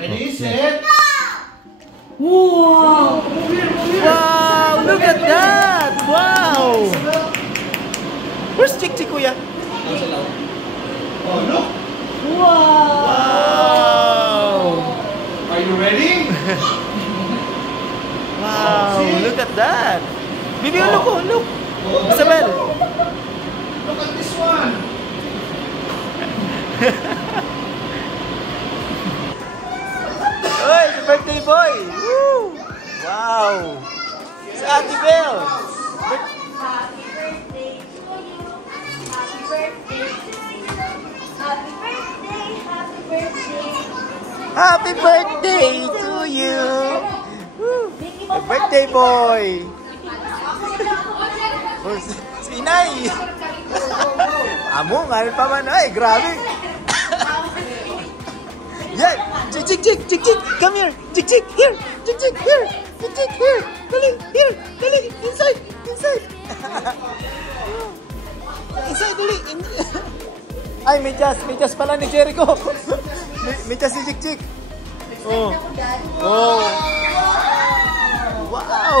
Ready, set. Wow! Wow! Look at that! Wow! Where's Chick-Chick, kuya? Oh, look. Wow! Are you ready? Wow! Look at that! Bibi, look, oh, look! Isabel! Look at this one. Oy, the birthday boy! Woo! Wow! Si Ate Bel! Happy birthday to you. Happy birthday. Happy birthday. Happy birthday. Happy birthday to you! Woo! The birthday boy! Oh, si Inay! Amo, ngayon pa man. Ay, grabe! Yeah! Chick, come here! Chick, here! Chick, here! Chick, here! Dali, here! Dali, inside! Inside, dali! Ay, may jazz pala ni Jericho! May jazz si Chick! Oh! Oh! Wow!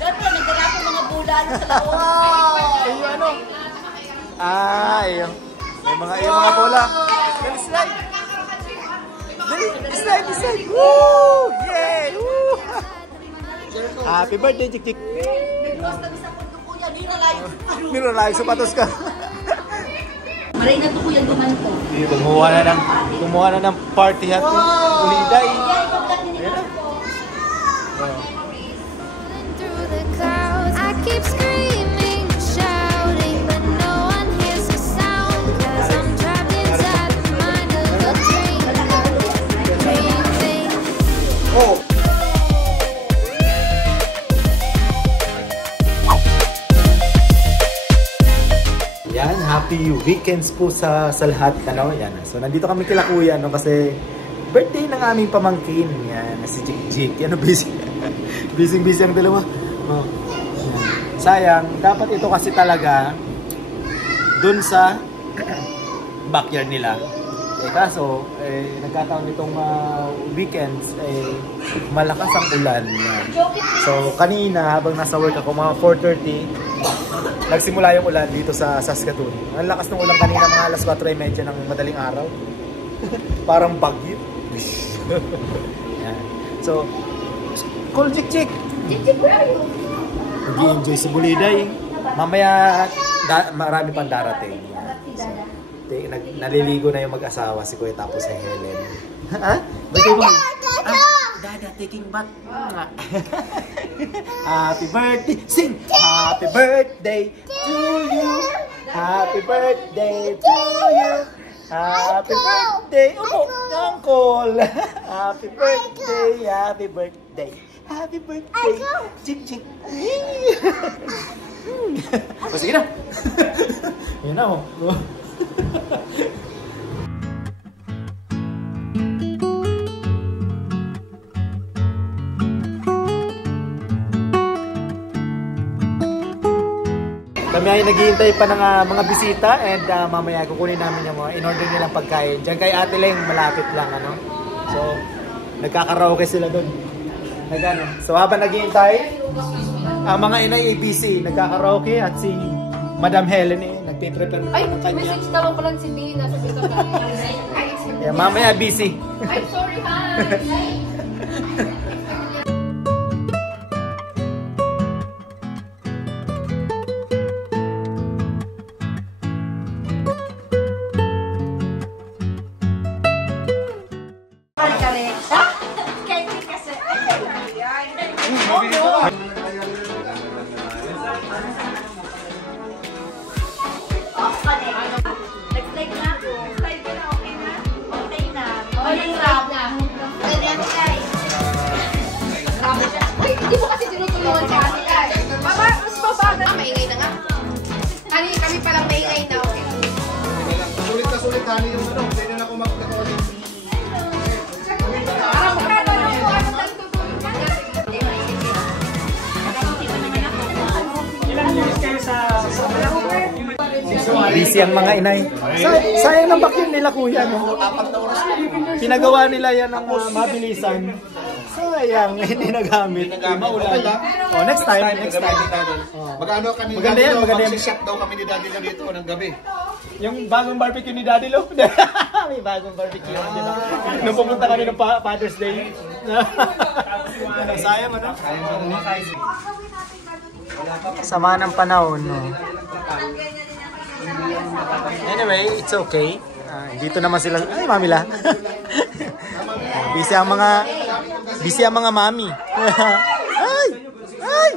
Siyempre, nagdala ko mga bulan sa loob. Yung ano? Yung mga bola. Dali, slide! Dali, slide! Woo! Yay! Woo! Happy birthday, Chick! Nagdos kami sa pundo ko yan. Niralayo sapatos ka. Maray na to kuya duman ko. Kumuha na ng party hat. Uliday. Ayan na. Through the clouds, I keep screaming, shouting, but no one hears the sound. 'Cause I'm trapped inside the mind of a dreaming. Oh. Yan, happy weekends po sa lahat, ano? Yan. So nandito kami kila kuya, no, kasi birthday ng aming pamangkin. Yan, si Chick. Ano, busy ang dalawa. Oh. Sayang, dapat ito kasi talaga dun sa backyard nila. Kaso, nagkataon nitong weekends, malakas ang ulan. Yan. So, kanina, habang nasa work ako, mga 4:30, nagsimula yung ulan dito sa Saskatoon. Ang lakas ng ulan kanina, mga alas 4:30 ng madaling araw. Parang bagyo. Yan. So, cool, Chick! Where are you? Nag-i-enjoy si Buliday. Mamaya, marami pang darating. So, naliligo na yung mag-asawa, si Kuya tapos si Helen. Ha? Dada, taking bath. Happy birthday! Sing! Happy birthday to you! Happy birthday to you! Happy birthday! Upo! Uncle! Happy birthday! Happy birthday! Happy birthday! Ching! O, sige na! Yun na, oh. Kami ay naghihintay pa ng mga bisita and mamaya kukunin namin yung mga in-order nilang pagkain. Diyan kay Ate Leng, malapit lang, ano. So, nagkakaraoke sila doon. So, habang naghihintay, ang mga inay ay busy. Nagkakaraoke at si Madam Helen nagpiprepare ng kanya. Ay, message naman ko lang si Nina. Sabi ko na. Yeah, mamaya busy. I'm sorry, hi! Nag-slide na ako. Slide na, okay na? Okay na. Uy, hindi mo kasi tinutulungan si Ate Ay. Baba, mas babagal. Maingay na nga. Kami palang maingay na, okay. Sulit na yung ano. Pwede na ako mag-recording. Parang magkano lang po. Ano lang tutulong ka? Busy ang mga inay. Sayang ng vacuum nila kuya, no? Pinagawa nila yan ng mabilisan. Sayang, hindi nagamit. Maulan. Oh, next time. Maganda yan, maganda yan. Mag-shot daw kami ni Daddy na dito ng gabi. Yung bagong barbecue ni Daddy Lo. May bagong barbecue. Nung pumunta kami ng Father's Day. Sayang, ano? Sama ng panahon, no? Anyway, it's okay. Dito naman sila. Ay, mamila. Busy ang mga mami. Ay! Ay!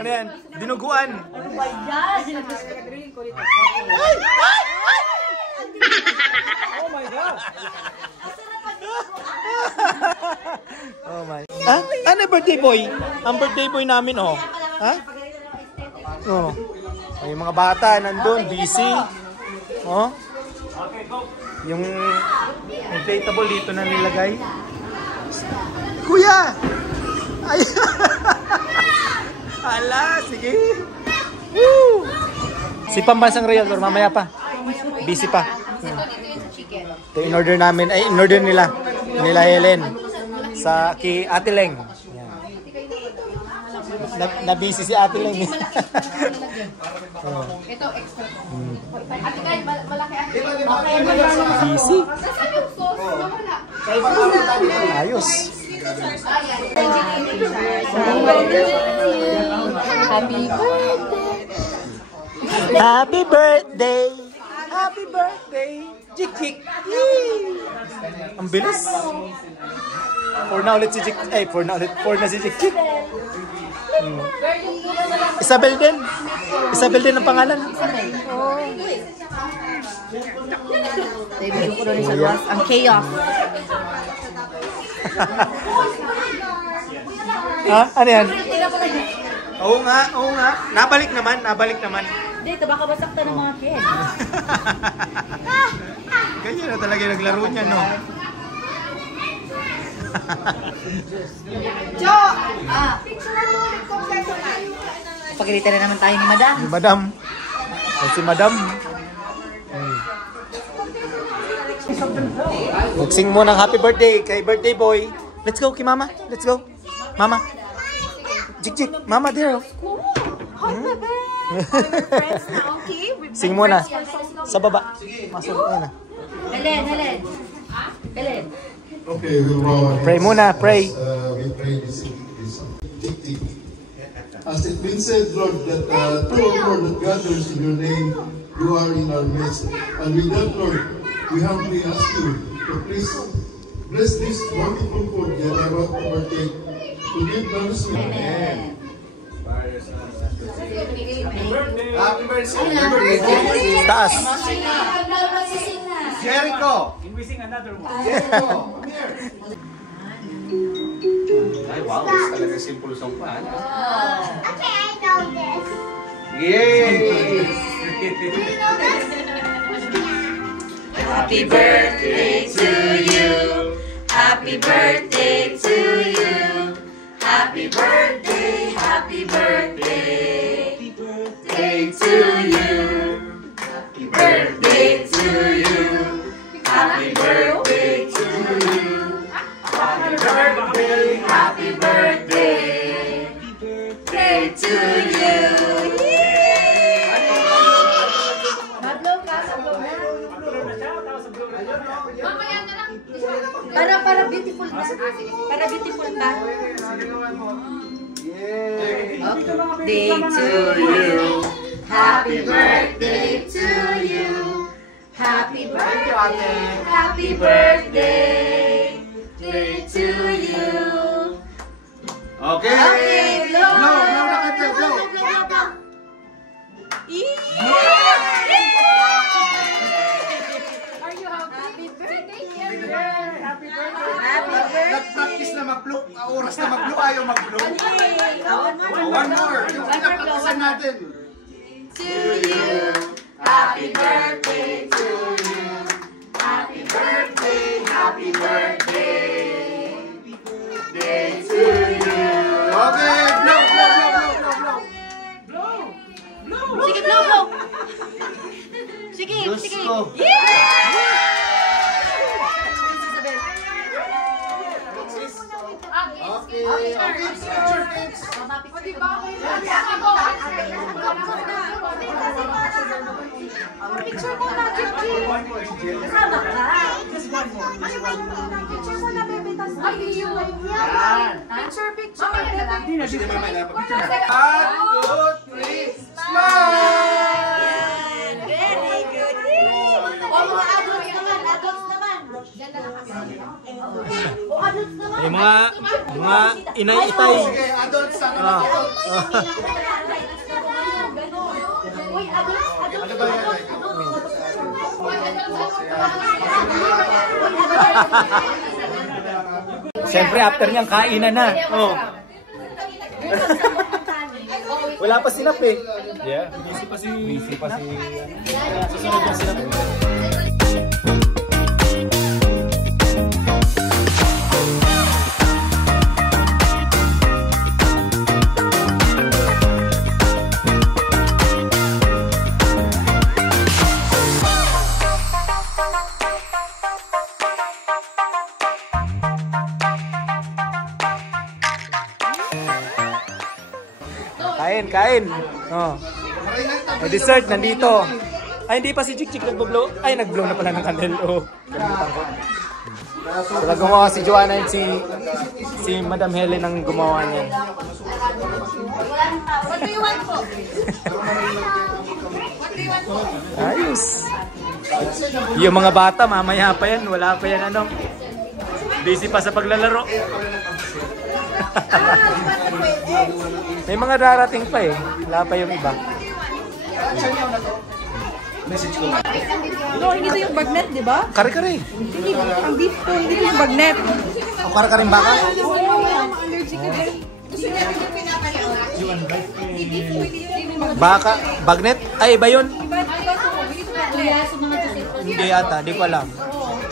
Ano yan? Dinuguan. Ay! Oh my God! Oh my. Ah? Ano birthday boy? Ang birthday boy namin, oh. Ha? Oh. Yung mga bata nandun, busy. Oh. Yung inflatable dito na nilagay. Kuya! Ay! Hala, sige. Woo! Si Pambansang Realtor, mamaya pa. Busy pa. Ito in-order namin, ay in-order nila Helen sa kay Ate Leng. Na-busy si Ate Leng. Ito extra. Ate Kay, malaki ate. Busy. Nasaan yung sauce? Nawala. Ayos. Happy birthday. Happy birthday. Happy birthday. Jik-jik. Ang bilis. For na ulit si Jik. Ay, for na si Jik-jik. Isabel din. Isabel din ang pangalan. Ang chaos. Ha? Ano yan? Oo nga. Nabalik naman. Dito, baka basaktan ng mga kid. Ganyan na talaga naglaro niya, no? Jo! Picture mo ulit kompleto na. Pagkilita na naman tayo ni Madam. Si Madam. O si Madam. Magsing mo ng happy birthday kay birthday boy. Let's go kay Mama. Let's go. Mama. Jik-jik. Mama there. Friends na, okay? Sing mo na. Sa baba. Masok na. Helen. Okay, we'll bow our Pray heads muna, pray. as, we pray this tick. As it been said, Lord, that two or more that gathers in your name, you are in our midst. And with that, Lord, we humbly ask you to please bless this wonderful food that I want to partake to give nourishment. Amen. Happy birthday. Taas. Jericho. Jericho. Ay, wow. Talaga simple song pa. Okay, I know this. Yay! Happy birthday to you. Happy birthday to you. Happy birthday. Happy birthday. Day to you. Happy birthday to you. Happy birthday to you. Happy birthday. Happy birthday. Day to you. Mamaya na lang. Para beautiful pa. Para beautiful pa. Day to you. Happy birthday to you. Happy birthday. Happy birthday. Day to you. Okay. Okay, blow. Blow na kanya, blow. Are you happy? Happy birthday, Happy birthday. Nag-practice na mag-blow. Oras na mag-blow, ayaw mag-blow. One more. Yung pinapakasan natin. To you. Happy birthday to you. Happy birthday. Happy birthday. Day to you. Okay, blow. Sige, blow. Sige, sige. Picture mo na, kasama ka. Picture mo na, bebe. Ay, yun. Picture. Sige, mama, napapicture na. 1, 2, 3, smile! Very good. O, mga adults naman. Diyan na lang kami. O, adults naman. Eh, mga inay-itay. Sige, adults sa Uy, adults. Ano ba yan? Siyempre, after niyang kainan na. Oh. Wala pa sinap eh. Yeah. Busy pa si... Susunod yung sinap. Kain. Oh. May dessert nandito. Ay, hindi pa si Chik nagbo-blow. Ay, nag-blow na pala ng candle. Oh. Kalimutan ko. So, gumawa si Joanna and si Madam Helen ang gumawa niya. What do you want po? Ayos. Yung mga bata, mamaya pa yan. Wala pa yan ano. Busy pa sa paglalaro. May mga darating pa eh. Wala pa yung iba. Message ko. No, hindi to yung bagnet, di ba? Kare-kare. Hindi, ang beef to, hindi to yung bagnet. O kare-karing baka? Allergic ka din. Baka? Bagnet? Ay, iba yun. Kuya, sa mga tusip. Hindi ata, di ko alam.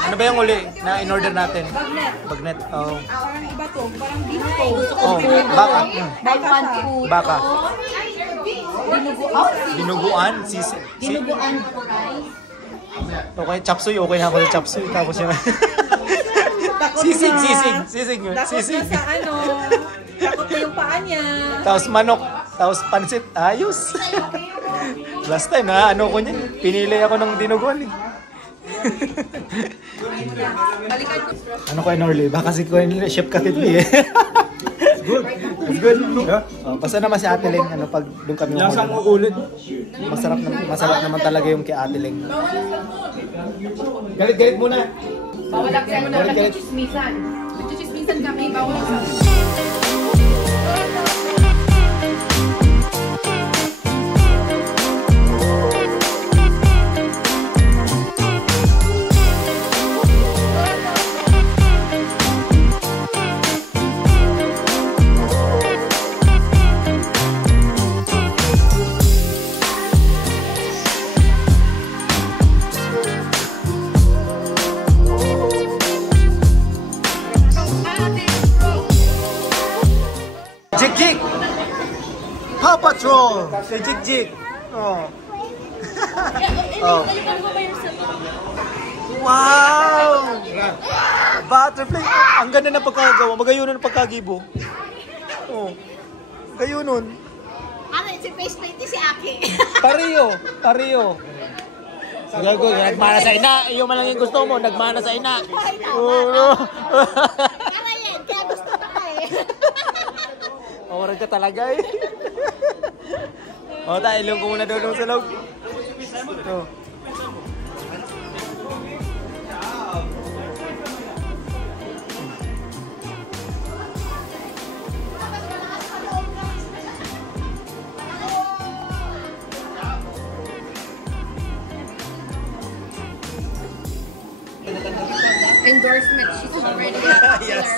Ano ba yung uli na in-order natin? Bagnet. Bagnet. Oh. Parang iba to, parang beef to. Oh, baka. Bawang Baka. Dinuguan. Dinuguan. Dinuguan. Okay, chapsuy. Okay na ako sa chapsuy. Tapos yung... Sisig yun. Takot Sisig. na sa ano. Takot na yung paa niya. Tapos manok. Tapos pansit. Ayos. Last time na ano ko niyan. Pinili ako ng dinuguan eh. Ano ko Norley? Baka si Chef Kat ito eh. Good. It's good. Oh, basta naman si Ate Ling, ano pag doon kami Lasang ulit. masarap naman talaga yung kay Ate Ling. Galit muna. Bawal lang siya muna kasi chismisan. Chismisan kami, bawal lang siya. Jik! Paw Patrol! Si Jik! Oh. Oh. Wow! Butterfly! Ang ganda ng pagkagawa. Magayunan ng pagkagibo. Oh. Gayunon. Ano, si face paint si Aki. Pareho. Nagmana sa ina. Iyo man lang yung gusto mo. Nagmana sa ina. Oh. Kaya yan, kaya gusto ko ka eh. Oran ka talaga eh. O, ilong ko muna doon sa loob. Oh. Endorsement, she's already popular. Yes.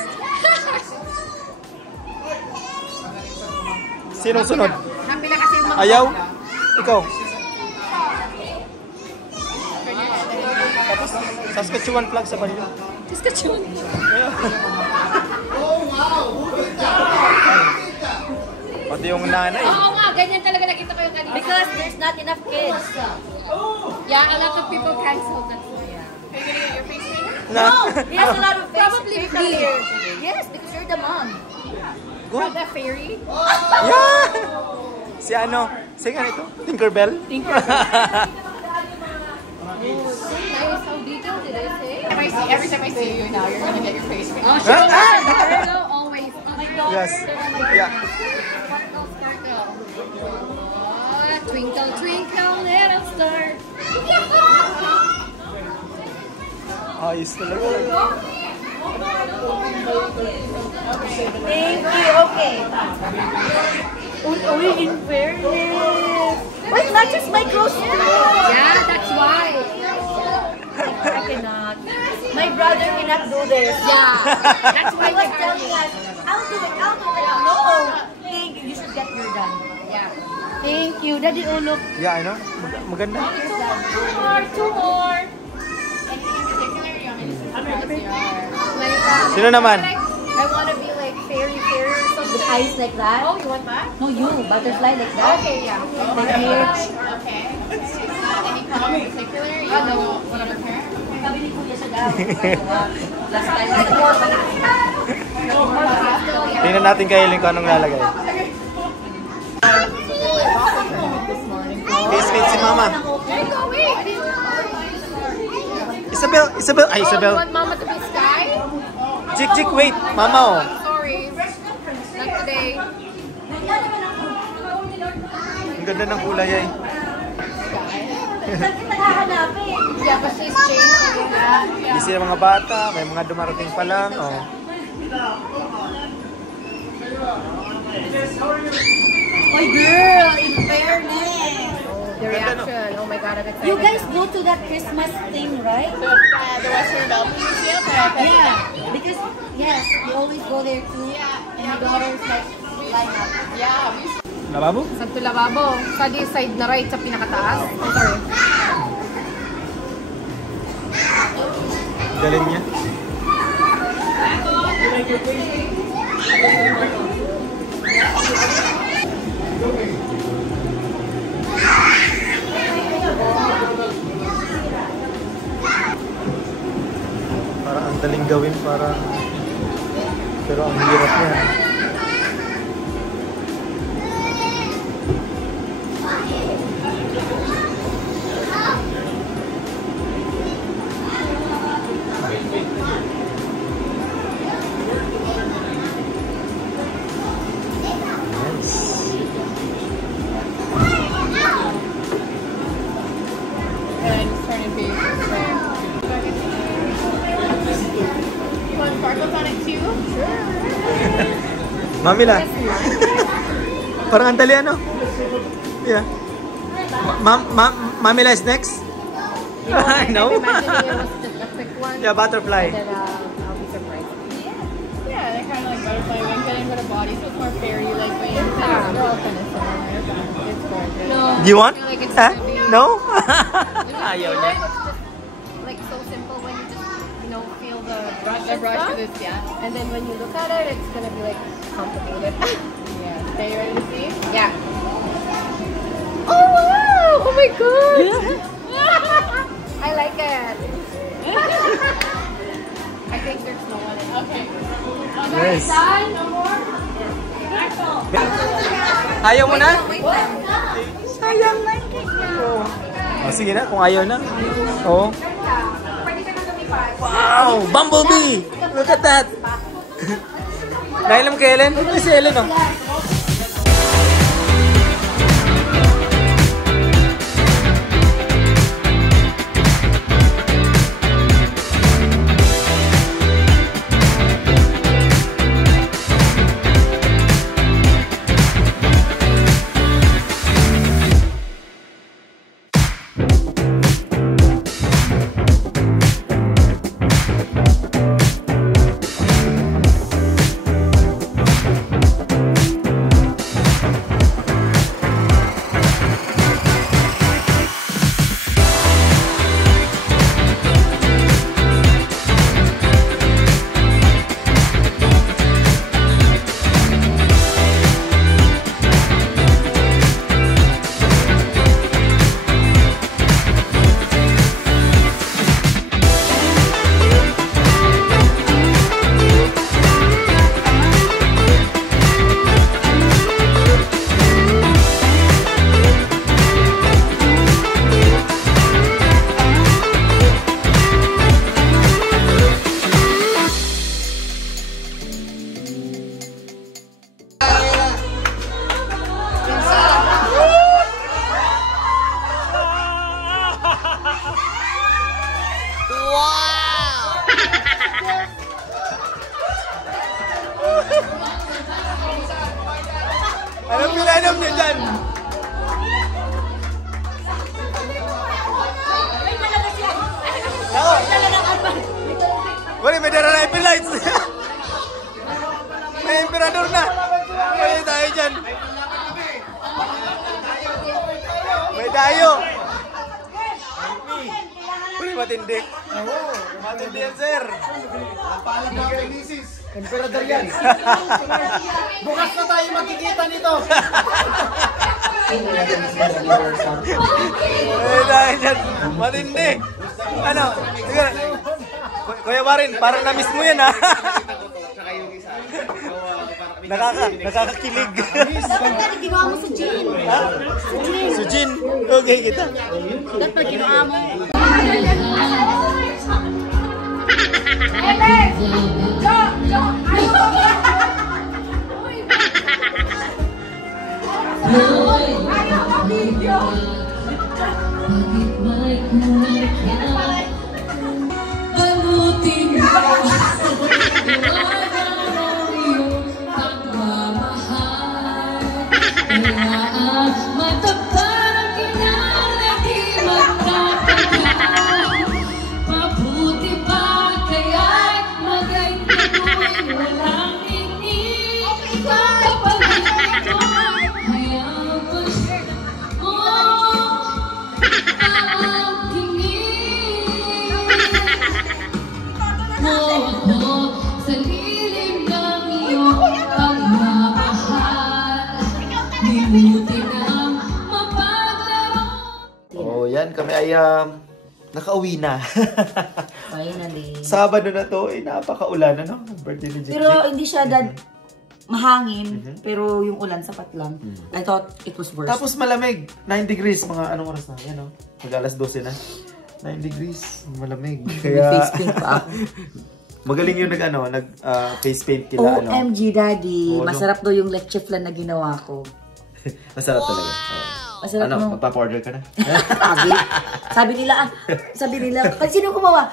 Sinong sunod? Happy na kasi yung mga... Ayaw? Ikaw? Tapos, Saskatchewan flag sa banyo. Saskatchewan. Pati yung nanay. Oo nga, ganyan talaga nakita ko yung kanina. Because there's not enough kids. Yeah, a lot of people cancel that. Are you gonna get your face painted? No, he has a lot of Probably face here. Yes, because you're the mom. logo? The fairy? Yeah! Si ano? Sing ano ito? Tinkerbell? Nice. How detailed did I say? Every time I see you now, you're gonna get your face painted. Oh, sure. Always. Oh my God. Yes. Yeah. Sparkle, sparkle. Oh, twinkle, twinkle, little star. Ayos talaga. Thank you. Okay. Uy, in fairness. Wait, not just my close friends. Yeah, that's why. I cannot. My brother cannot do this. Yeah. That's why I was telling us, I'll do it. No. Thank you. You should get your done. Yeah. Thank you. Daddy Ulok. Yeah, I know. Maganda. Two more. Sino naman? I want to be like fairy or something. With eyes like that. Oh, you want that? No, you. Butterfly like that. Okay, yeah. Like here. Okay. Any color in particular? You know whatever pair? Sabi ni Kuya siya daw. Last time. More pa na. Tingnan natin kay Eileen kung anong lalagay. Case mate si Mama. Isabel. Ay, Isabel. You want Mama to be Sky? Jik, wait. Mama, oh. Sorry. Not today. Ang ganda ng kulay ay. Saan kita hahanapin? Yeah, but she's changing that. Busy ang mga bata. May mga dumarating pa lang, oh. Oy, girl, in fairness. The reaction. Oh my God, I'm excited. You guys go to that Christmas thing, right? The Western Bell Museum? Yeah. Because, yes, we always go there too. Yeah. And my daughter's like, line up. Yeah. Lababo? Sa lababo. Sa this side na right sa pinakataas. Oh, sorry. Galing niya. Parang ang daling gawin, parang pero ang hirap niya. And just turn it big. You want sparkles on it too? Mamila. Parang ang dali ano? Yeah. Mamila is next? I know. I'm imagining it was just a quick one. Yeah, butterfly. And then I'll be surprised. Yeah, they're kind of like butterfly wings, but with a body, so it's more fairy-like wings. Yeah, they're all kind of similar. It's gorgeous. No. Do you want? I feel like it's Huh? gonna be- No? Ayaw niya. It's just like so simple when you just, feel the brush to this, yeah. And then when you look at it, it's gonna be like complicated. Yeah. Okay, you ready to see? Yeah. Oh wow! Oh my god! I like it. I think there's no one in. Okay. Yes. No more? Ayaw mo na? Sayang na Oh, sige na, kung ayaw na. Oh. Wow! Bumblebee! Look at that! Dahil mo kay Ellen? Ito si Ellen, oh. Anong pinainom niyo dyan? Ako! Wala, may dara na Eiffel Lights! May emperador na! May tayo dyan! May dayo! Wala, matindi! Matindi yan, sir! Paalam na kay Mrs. Emperador yan! Bukas na tayo magkikita nito. May tayo dyan! Matindi! Ano? Sige! Kuya Marin, parang na-miss mo yan, ha? Nakakakilig. Dapat ginawa mo sa Jean. So, Jin, okay kita. Dapat ginawa mo. Oh, yan. Kami ay nakauwi na. Finally. Sabado na to. Napakaulan. Ano? Birthday ni Jik. Pero hindi siya mahangin, pero yung ulan sapat lang. I thought it was worse. Tapos malamig. 9 degrees. Mga anong oras na? Yan, oh. Mag-alas 12 na. 9 degrees. Malamig. Kaya... Face paint pa ako. Magaling yung face paint kila. OMG, Daddy. Oh, Masarap daw yung leche flan na ginawa ko. Masarap talaga. Masarap ano, mo. magpa-order ka na? Sabi nila, kasi sino gumawa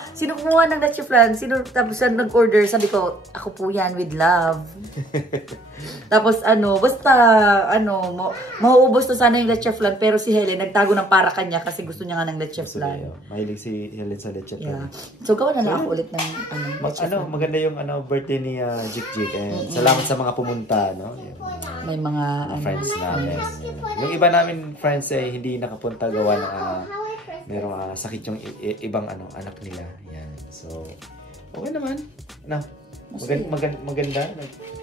ng leche flan? Tapos nag-order, sabi ko, ako po yan with love. Tapos mauubos to sana yung leche flan, pero si Helen nagtago ng para kanya kasi gusto niya nga ng leche flan. Mahilig si Helen sa leche flan. Yeah. So gawa na lang ako ulit ng leche flan. Maganda yung birthday ni Jik Jik. And salamat sa mga pumunta, no? May mga friends namin. Yung iba namin friends hindi nakapunta gawa na merong sakit yung ibang anak nila. Yan. So, okay naman. Maganda.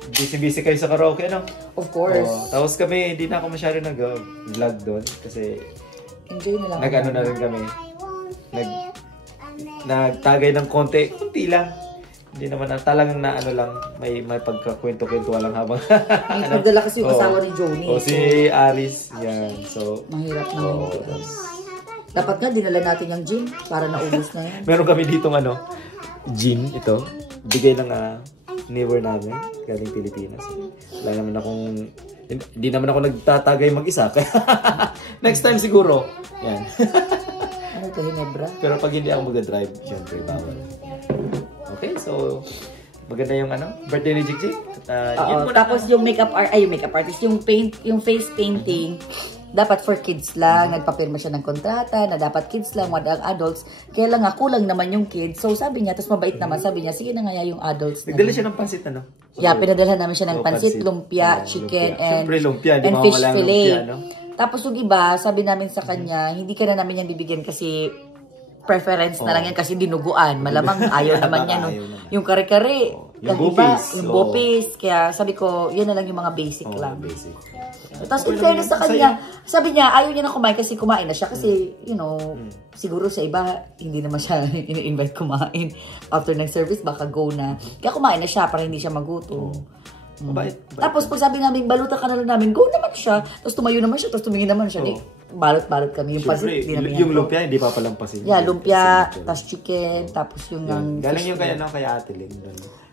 Busy-busy kayo sa karaoke, ano? Of course. Tapos kami, hindi na ako masyado nag-vlog doon kasi enjoy na lang. nag-ano na rin kami. Nagtagay ng konti lang. Hindi naman talagang may pagkakwento-kwento lang habang may pagdala kasi yung asawa ni Johnny. O si Aris, yan. So, mahirap naman. Dapat nga dinala natin yung gin para naubos na yan. Meron kami ditong gin ito. Bigay ng neighbor namin galing Pilipinas. Wala naman hindi naman ako nagtatagay mag-isa. Next time siguro. Yan. Ano ito, Hinebra? Pero pag hindi ako mag-drive, syempre bawal. Okay, so maganda yung birthday ni Jik Jik. Tapos yung makeup artist, yung face painting, dapat for kids lang. Nagpapirma siya ng kontrata na dapat kids lang, wag ang adults. Kaya lang kulang naman yung kids. So sabi niya, tapos mabait naman, sabi niya, sige na nga yung adults. Nagdala siya ng pansit, Yeah, pinadala namin siya ng pansit, lumpia, chicken, and fish fillet. Tapos yung iba, sabi namin sa kanya, hindi ka na namin yan bibigyan kasi preference na lang yan kasi dinuguan. Malamang ayaw naman yan. Yung kare-kare, yung bopis. Kaya sabi ko, yan na lang yung mga basic lang. Basic. Tapos in fairness sa kanya, sabi niya, ayaw niya na kumain kasi kumain na siya. Kasi, siguro sa iba, hindi naman siya ini-invite kumain. After ng service, baka go na. Kaya kumain na siya para hindi siya magutom. Tapos pag sabi namin, balutan ka na lang namin, go naman siya. Tapos tumayo naman siya, tapos tumingin naman siya. Balot-balot kami. Yung pansit, yung lumpia, hindi pa palampasin. Yeah, lumpia, tapos chicken, tapos yung galing yung kay Ate Lynn.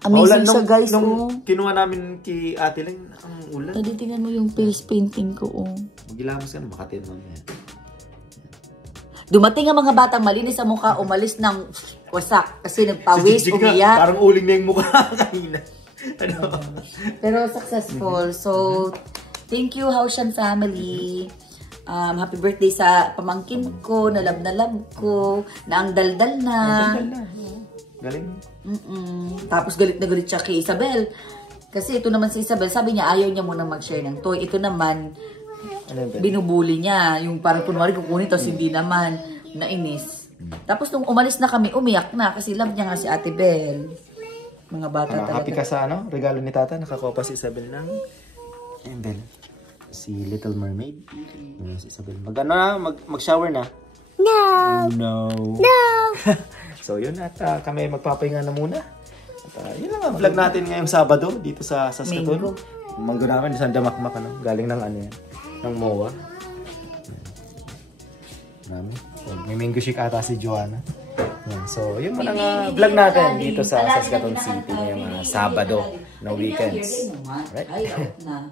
Amazing siya, guys. Nung kinuha namin kay Ate Lynn, ang ulan. Tingnan mo yung face painting ko. Magilamos ka na, Makati naman yan. Dumating ang mga batang malinis sa mukha, umalis ng wasak kasi nagpawis, Si Jig nga, umiyak. parang uling na yung mukha kanina. Ano? Pero successful. So, thank you, Haushan family. Happy birthday sa pamangkin ko, na love ko, na ang daldal na. Galing. Tapos galit na galit siya kay Isabel. Kasi ito naman si Isabel, sabi niya ayaw niya muna mag-share ng toy. Ito naman, Ano yun? binubuli niya. Yung parang kunwari kukunin, tapos hindi naman, nainis. Tapos nung umalis na kami, umiyak na kasi love niya nga si Ate Bel. Mga bata Ano, talaga. happy ka sa ano? Regalo ni Tata, nakakuha pa si Isabel ng Bel. Si Little Mermaid. Si Isabel. Mag-shower na? No. No. No. So yun at kami magpapahinga na muna. At yun lang ang vlog natin ngayong Sabado dito sa Saskatoon. Manggo namin isang damakmak ano, galing ng ano yan, ng MOA. Marami. May mango shake ata si Joanna. Yan. So yun man ang vlog natin dito sa Saskatoon City ngayong Sabado na weekends. Right? Ay, out na.